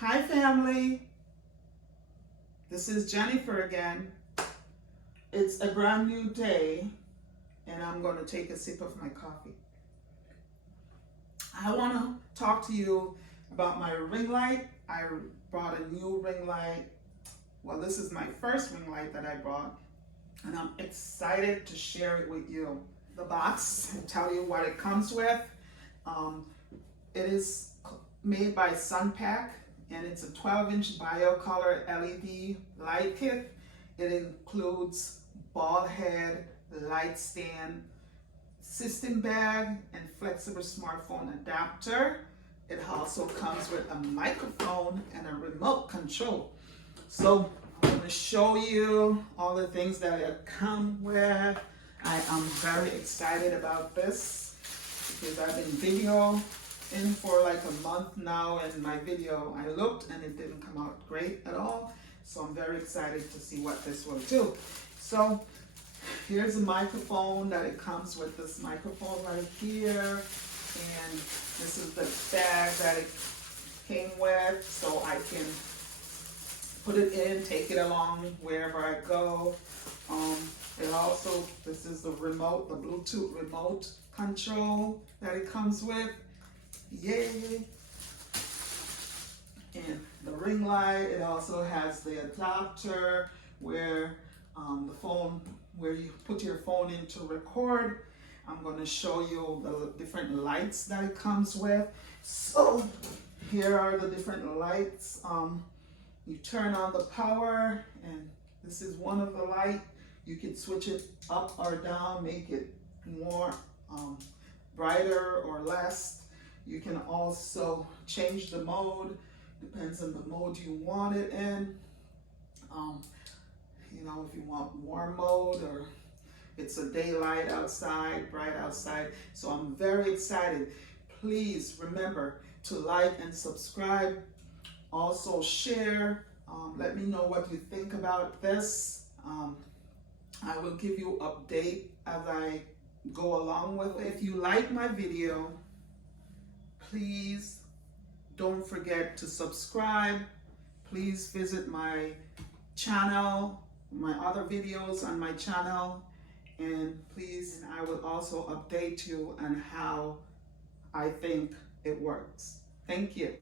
Hi family, this is Jennifer again. It's a brand new day and I'm going to take a sip of my coffee. I want to talk to you about my ring light. I bought a new ring light. Well, this is my first ring light that I bought and I'm excited to share it with you. The box will tell you what it comes with. It is made by Sunpack and it's a 12-inch BioColor LED light kit. It includes ball head, light stand, system bag, and flexible smartphone adapter. It also comes with a microphone and a remote control. So I'm going to show you all the things that it comes with. I am very excited about this because I've been videoing for like a month now, and my video, I looked and it didn't come out great at all. So I'm very excited to see what this will do. So here's a microphone that it comes with, this microphone right here. And this is the bag that it came with, so I can put it in, take it along wherever I go. It also, this is the remote, the Bluetooth remote control that it comes with. Yay! And the ring light, it also has the adapter where the phone, where you put your phone in to record. I'm going to show you the different lights that it comes with. So here are the different lights. You turn on the power, and this is one of the light. You can switch it up or down, make it more brighter or less. You can also change the mode, depends on the mode you want it in. You know, if you want warm mode, or it's a daylight outside, bright outside. So I'm very excited. Please remember to like and subscribe. Also share. Let me know what you think about this. I will give you update as I go along with it. If you like my video, please don't forget to subscribe. Please visit my channel, my other videos on my channel, and please, I will also update you on how I think it works. Thank you.